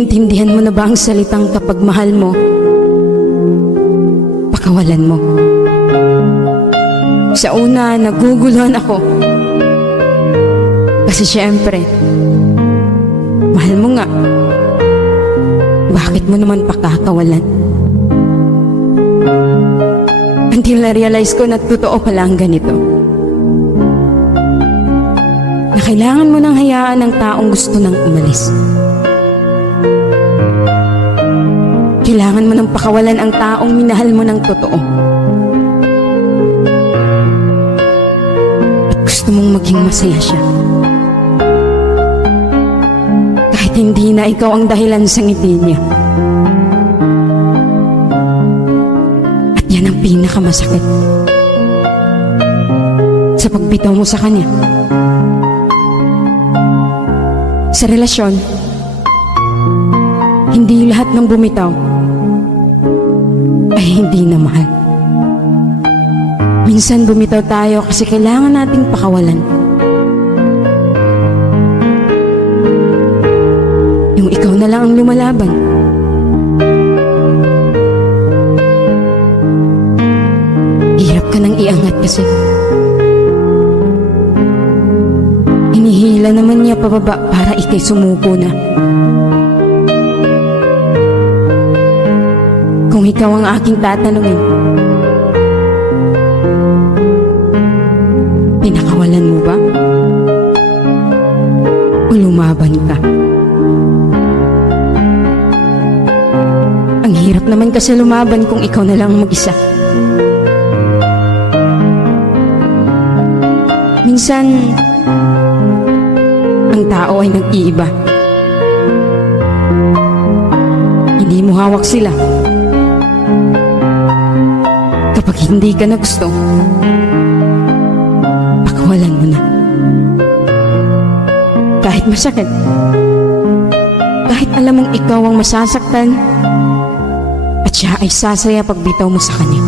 Naintindihan mo na ba ang salitang kapag mahal mo, pakawalan mo? Sa una, naguguluhan ako. Kasi syempre, mahal mo nga. Bakit mo naman pakakawalan? Until na-realize ko na totoo pala ang ganito. Na kailangan mo nang hayaan ng taong gusto nang umalis. Kailangan mo nang pakawalan ang taong minahal mo ng totoo. At gusto mong maging masaya siya. Kahit hindi na ikaw ang dahilan sa ngiti niya. At yan ang pinakamasakit sa pagbitaw mo sa kanya. Sa relasyon, hindi lahat ng bumitaw ay hindi na mahal. Minsan bumitaw tayo kasi kailangan nating pakawalan. Yung ikaw na lang ang lumalaban. Hirap ka nang iangat kasi. Hinihila naman niya pababa para ikay sumuko na. Kung ikaw ang aking tatanungin, pinakawalan mo ba? O lumaban ka? Ang hirap naman kasi lumaban kung ikaw na lang mag-isa. Minsan, ang tao ay nag-iiba. Hindi mo hawak sila. Kapag hindi ka na gusto, pakawalan mo na. Kahit masakit, kahit alam mong ikaw ang masasaktan, at siya ay sasaya pag bitaw mo sa kanya.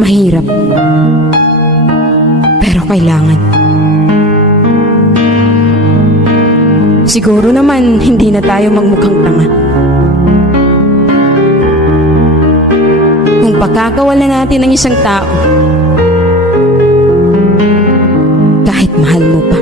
Mahirap, pero kailangan. Siguro naman hindi na tayo magmukhang tanga. Kung pagkakawalan natin ng isang tao, kahit mahal mo pa.